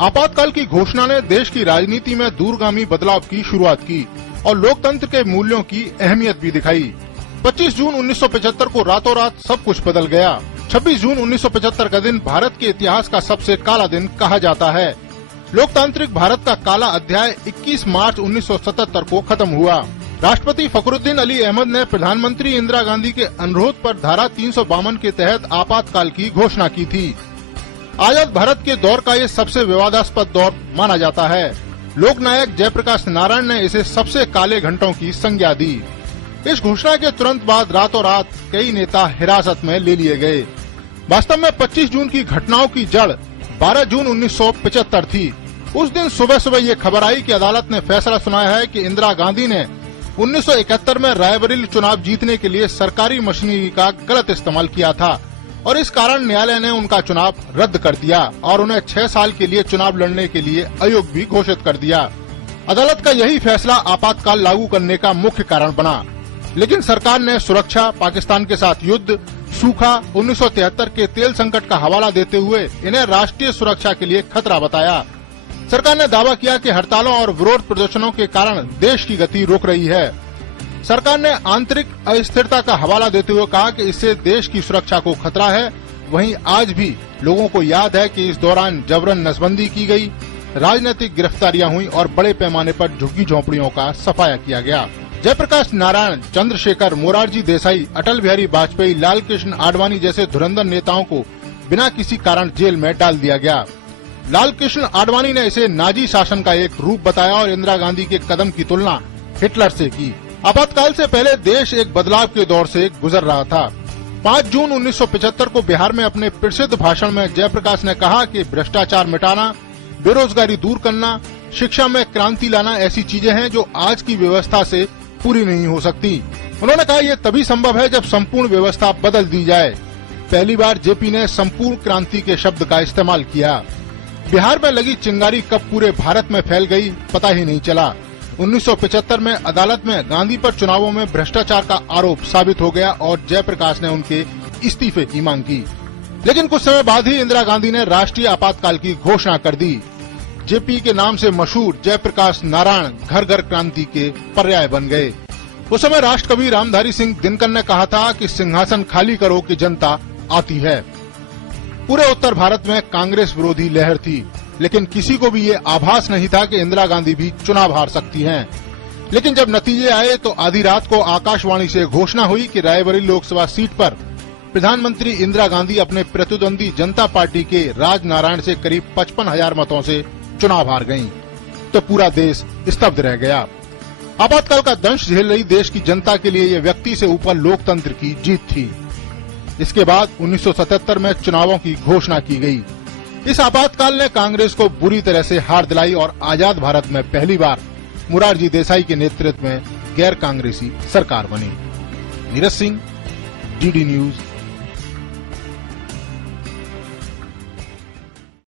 आपातकाल की घोषणा ने देश की राजनीति में दूरगामी बदलाव की शुरुआत की और लोकतंत्र के मूल्यों की अहमियत भी दिखाई। 25 जून 1975 को रातों रात सब कुछ बदल गया। 26 जून 1975 का दिन भारत के इतिहास का सबसे काला दिन कहा जाता है। लोकतांत्रिक भारत का काला अध्याय 21 मार्च 1977 को खत्म हुआ। राष्ट्रपति फखरुद्दीन अली अहमद ने प्रधानमंत्री इंदिरा गांधी के अनुरोध पर धारा 352 के तहत आपातकाल की घोषणा की थी। आजाद भारत के दौर का ये सबसे विवादास्पद दौर माना जाता है। लोकनायक जयप्रकाश नारायण ने इसे सबसे काले घंटों की संज्ञा दी। इस घोषणा के तुरंत बाद रातों रात कई नेता हिरासत में ले लिए गए। वास्तव में 25 जून की घटनाओं की जड़ 12 जून 1975 थी। उस दिन सुबह सुबह ये खबर आई कि अदालत ने फैसला सुनाया है कि इंदिरा गांधी ने 1971 में रायबरेली चुनाव जीतने के लिए सरकारी मशीनरी का गलत इस्तेमाल किया था और इस कारण न्यायालय ने उनका चुनाव रद्द कर दिया और उन्हें 6 साल के लिए चुनाव लड़ने के लिए अयोग्य भी घोषित कर दिया। अदालत का यही फैसला आपातकाल लागू करने का मुख्य कारण बना, लेकिन सरकार ने सुरक्षा, पाकिस्तान के साथ युद्ध, सूखा, 1973 के तेल संकट का हवाला देते हुए इन्हें राष्ट्रीय सुरक्षा के लिए खतरा बताया। सरकार ने दावा किया कि हड़तालों और विरोध प्रदर्शनों के कारण देश की गति रुक रही है। सरकार ने आंतरिक अस्थिरता का हवाला देते हुए कहा कि इससे देश की सुरक्षा को खतरा है। वहीं आज भी लोगों को याद है कि इस दौरान जबरन नसबंदी की गई, राजनीतिक गिरफ्तारियां हुई और बड़े पैमाने पर झुग्गी झोंपड़ियों का सफाया किया गया। जयप्रकाश नारायण, चंद्रशेखर, मोरारजी देसाई, अटल बिहारी वाजपेयी, लाल कृष्ण आडवाणी जैसे धुरंधर नेताओं को बिना किसी कारण जेल में डाल दिया गया। लाल कृष्ण आडवाणी ने इसे नाजी शासन का एक रूप बताया और इंदिरा गांधी के कदम की तुलना हिटलर से की। आपातकाल से पहले देश एक बदलाव के दौर से गुजर रहा था। 5 जून 1975 को बिहार में अपने प्रसिद्ध भाषण में जयप्रकाश ने कहा कि भ्रष्टाचार मिटाना, बेरोजगारी दूर करना, शिक्षा में क्रांति लाना ऐसी चीजें हैं जो आज की व्यवस्था से पूरी नहीं हो सकती। उन्होंने कहा यह तभी संभव है जब संपूर्ण व्यवस्था बदल दी जाए। पहली बार जेपी ने संपूर्ण क्रांति के शब्द का इस्तेमाल किया। बिहार में लगी चिंगारी कब पूरे भारत में फैल गई पता ही नहीं चला। 1975 में अदालत में गांधी पर चुनावों में भ्रष्टाचार का आरोप साबित हो गया और जयप्रकाश ने उनके इस्तीफे की मांग की। लेकिन कुछ समय बाद ही इंदिरा गांधी ने राष्ट्रीय आपातकाल की घोषणा कर दी। जेपी के नाम से मशहूर जयप्रकाश नारायण घर घर क्रांति के पर्याय बन गए। उस समय राष्ट्रकवि रामधारी सिंह दिनकर ने कहा था कि सिंहासन खाली करो कि जनता आती है। पूरे उत्तर भारत में कांग्रेस विरोधी लहर थी, लेकिन किसी को भी ये आभास नहीं था कि इंदिरा गांधी भी चुनाव हार सकती हैं। लेकिन जब नतीजे आए तो आधी रात को आकाशवाणी से घोषणा हुई कि रायबरेली लोकसभा सीट पर प्रधानमंत्री इंदिरा गांधी अपने प्रतिद्वंदी जनता पार्टी के राजनारायण से करीब 55,000 मतों से चुनाव हार गयी, तो पूरा देश स्तब्ध रह गया। आपातकाल का दंश झेल रही देश की जनता के लिए ये व्यक्ति से ऊपर लोकतंत्र की जीत थी। इसके बाद 1977 में चुनावों की घोषणा की गई। इस आपातकाल ने कांग्रेस को बुरी तरह से हार दिलाई और आजाद भारत में पहली बार मोरारजी देसाई के नेतृत्व में गैर कांग्रेसी सरकार बनी। Neeraj Singh, DD news,